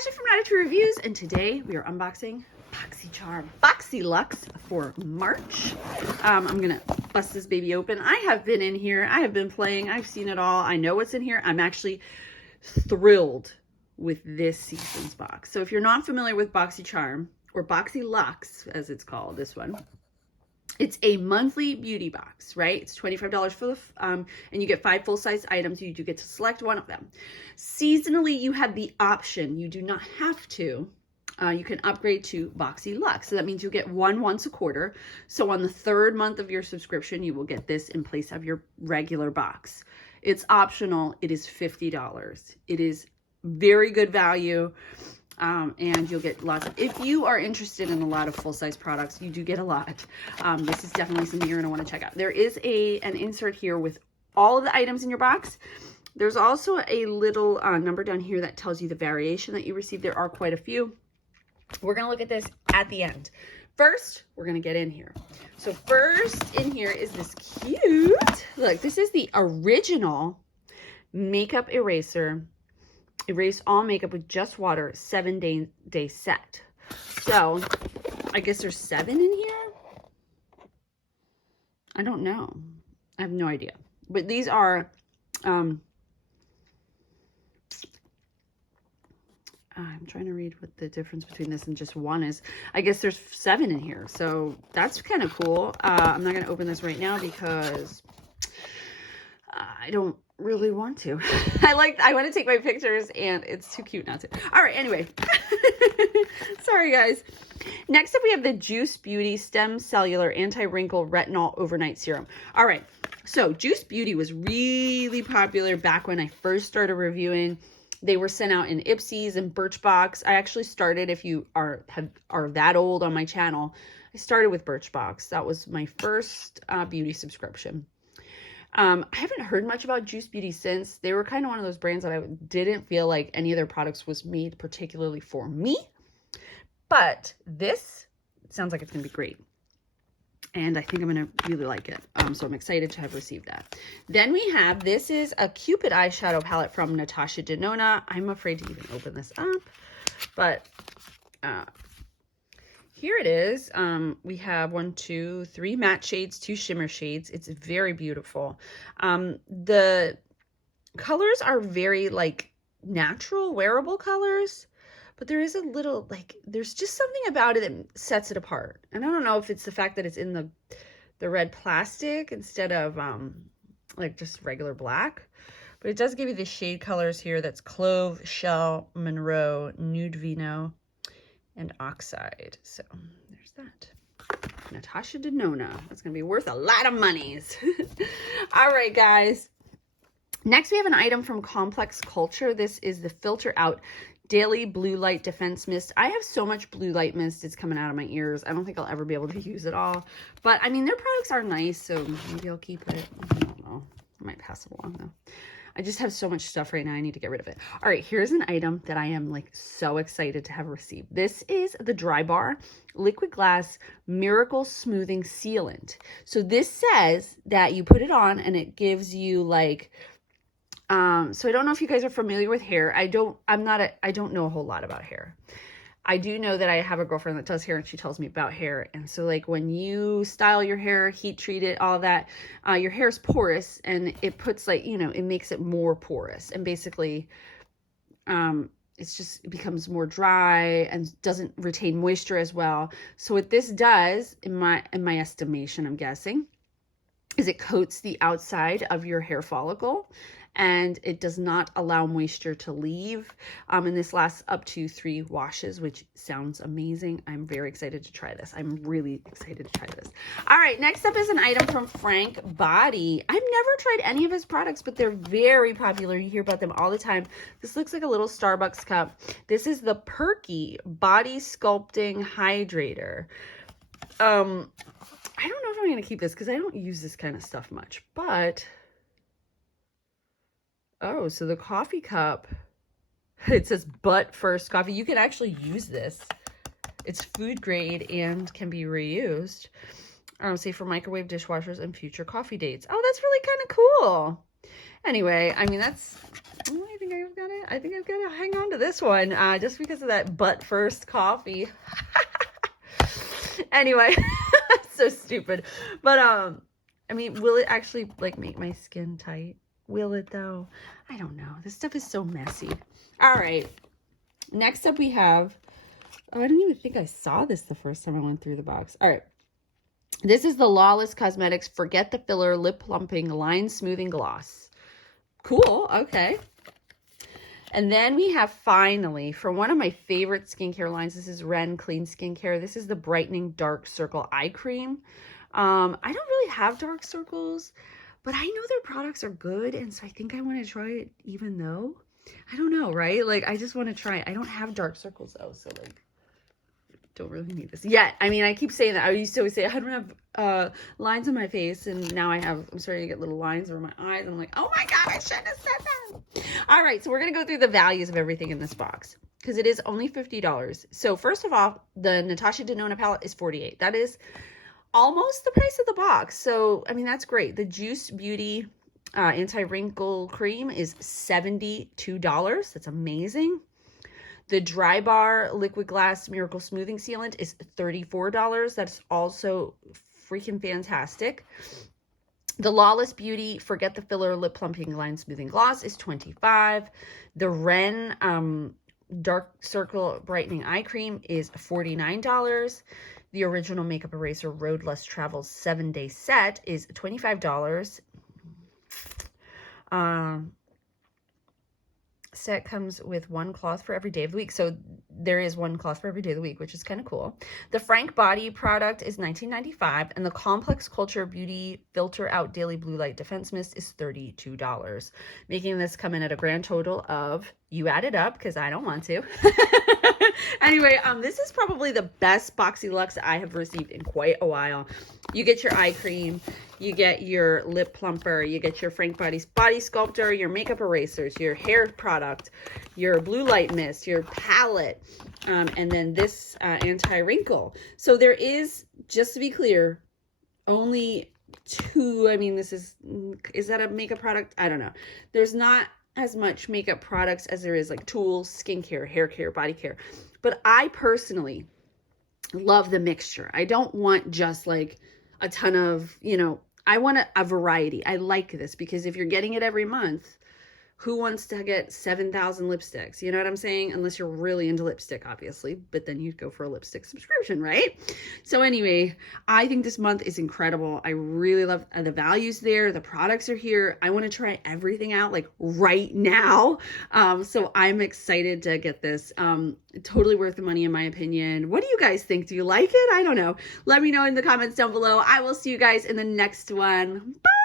Ashley from Raddish Reviews, and today we are unboxing BoxyLuxe for March. I'm gonna bust this baby open. I have been in here, I have been playing, I've seen it all, I know what's in here. I'm actually thrilled with this season's box. So if you're not familiar with BoxyCharm, or BoxyLuxe as it's called, this one, it's a monthly beauty box, right? It's $25 for the, and you get 5 full-size items. You do get to select one of them. Seasonally, you have the option. You do not have to. You can upgrade to BoxyLuxe. So that means you get one once a quarter. So on the 3rd month of your subscription, you will get this in place of your regular box. It's optional. It is $50. It is very good value. And you'll get lots of, if you are interested in a lot of full-size products, you do get a lot. This is definitely something you're going to want to check out. There is an insert here with all of the items in your box. There's also a little number down here that tells you the variation that you received. There are quite a few. We're going to look at this at the end. First, we're going to get in here. So first in here is this cute, look, this is the original makeup eraser. Erase all makeup with just water, 7-day set. So I guess there's 7 in here. I don't know. I have no idea. But these are I'm trying to read what the difference between this and just one is. I guess there's 7 in here. So that's kind of cool. I'm not going to open this right now because I don't really want to. I want to take my pictures and it's too cute not to. All right, anyway. Sorry guys. Next up we have the Juice Beauty Stem Cellular Anti-Wrinkle Retinol Overnight Serum. All right, so Juice Beauty was really popular back when I first started reviewing. They were sent out in Ipsy's and Birchbox. I actually started, if you are that old on my channel, I started with Birchbox. That was my first beauty subscription. I haven't heard much about Juice Beauty since. They were kind of one of those brands that I didn't feel like any of their products was made particularly for me. But this sounds like it's going to be great. And I think I'm going to really like it. So I'm excited to have received that. Then we have, this is a Cupid eyeshadow palette from Natasha Denona. I'm afraid to even open this up. But here it is. We have 1, 2, 3 matte shades, 2 shimmer shades. It's very beautiful. The colors are very like natural, wearable colors, but there is a little there's just something about it that sets it apart. And I don't know if it's the fact that it's in the red plastic instead of like just regular black, but it does give you the shade colors here. That's Clove, Shell, Monroe, Nude Vino, and Oxide. So there's that. Natasha Denona. That's going to be worth a lot of monies. All right, guys. Next, we have an item from Complex Culture. This is the Filter Out Daily Blue Light Defense Mist. I have so much blue light mist. It's coming out of my ears. I don't think I'll ever be able to use it all. But, I mean, their products are nice, so maybe I'll keep it. I don't know. I might pass it along, though. I just have so much stuff right now. I need to get rid of it. All right, here's an item that I am like so excited to have received. This is the Dry Bar Liquid Glass Miracle Smoothing Sealant. So this says that you put it on and it gives you like, so I don't know if you guys are familiar with hair. I don't know a whole lot about hair. I do know that I have a girlfriend that does hair and she tells me about hair. And so like when you style your hair, heat treat it, all that, your hair is porous and it puts like, you know, it makes it more porous. And basically, it becomes more dry and doesn't retain moisture as well. So what this does, in my estimation, I'm guessing, is it coats the outside of your hair follicle and it does not allow moisture to leave. And this lasts up to 3 washes, which sounds amazing. I'm very excited to try this. I'm really excited to try this. All right, next up is an item from Frank Body. I've never tried any of his products, but they're very popular. You hear about them all the time. This looks like a little Starbucks cup. This is the Perky Body Sculpting Hydrator. I don't know if I'm going to keep this because I don't use this kind of stuff much, but oh, so the coffee cup, it says butt first coffee. You can actually use this. It's food grade and can be reused. Say for microwave dishwashers and future coffee dates. Oh, that's really kind of cool. Anyway, I mean, I think think I've got it. I think I've got to hang on to this one just because of that butt first coffee. Anyway, so stupid. But I mean, will it actually like make my skin tight? Will it though? I don't know. This stuff is so messy. All right. Next up we have, oh, I didn't even think I saw this the first time I went through the box. All right. This is the Lawless Cosmetics Forget the Filler Lip Plumping Line Smoothing Gloss. Cool. Okay. And then we have finally, for one of my favorite skincare lines, this is Ren Clean Skincare. This is the Brightening Dark Circle Eye Cream. I don't really have dark circles, but I know their products are good, and so I think I want to try it even though. I don't know, right? Like, I just want to try it. I don't have dark circles, though, so, like, don't really need this yet. I mean, I keep saying that. I used to always say I don't have lines on my face, and now I'm starting to get little lines over my eyes. I'm like, oh my God, I shouldn't have said that. All right, so we're going to go through the values of everything in this box because it is only $50. So first of all, the Natasha Denona palette is $48. That is almost the price of the box. So, I mean, that's great. The Juice Beauty Anti-Wrinkle Cream is $72. That's amazing. The Dry Bar Liquid Glass Miracle Smoothing Sealant is $34. That's also freaking fantastic. The Lawless Beauty Forget the Filler Lip Plumping Line Smoothing Gloss is $25. The Ren Dark Circle Brightening Eye Cream is $49. The Original Makeup Eraser Road Less Travel 7-Day Set is $25. Set comes with one cloth for every day of the week. So there is one cloth for every day of the week, which is kind of cool. The Frank Body product is $19.95, and the Complex Culture Beauty Filter Out Daily Blue Light Defense Mist is $32, making this come in at a grand total of, you add it up because I don't want to. Anyway, this is probably the best BoxyLuxe I have received in quite a while. You get your eye cream, you get your lip plumper, you get your Frank Body's body sculptor, your makeup erasers, your hair product, your blue light mist, your palette, and then this anti-wrinkle. So there is, just to be clear, only two. I mean, is that a makeup product? I don't know. There's not as much makeup products as there is like tools, skincare, hair care, body care. But I personally love the mixture. I don't want just like a ton of, I want a variety. I like this because if you're getting it every month, who wants to get 7,000 lipsticks? You know what I'm saying? Unless you're really into lipstick, obviously, but then you'd go for a lipstick subscription, right? So anyway, I think this month is incredible. I really love the values there. The products are here. I want to try everything out like right now. So I'm excited to get this. Totally worth the money in my opinion. What do you guys think? Do you like it? I don't know. Let me know in the comments down below. I will see you guys in the next one. Bye.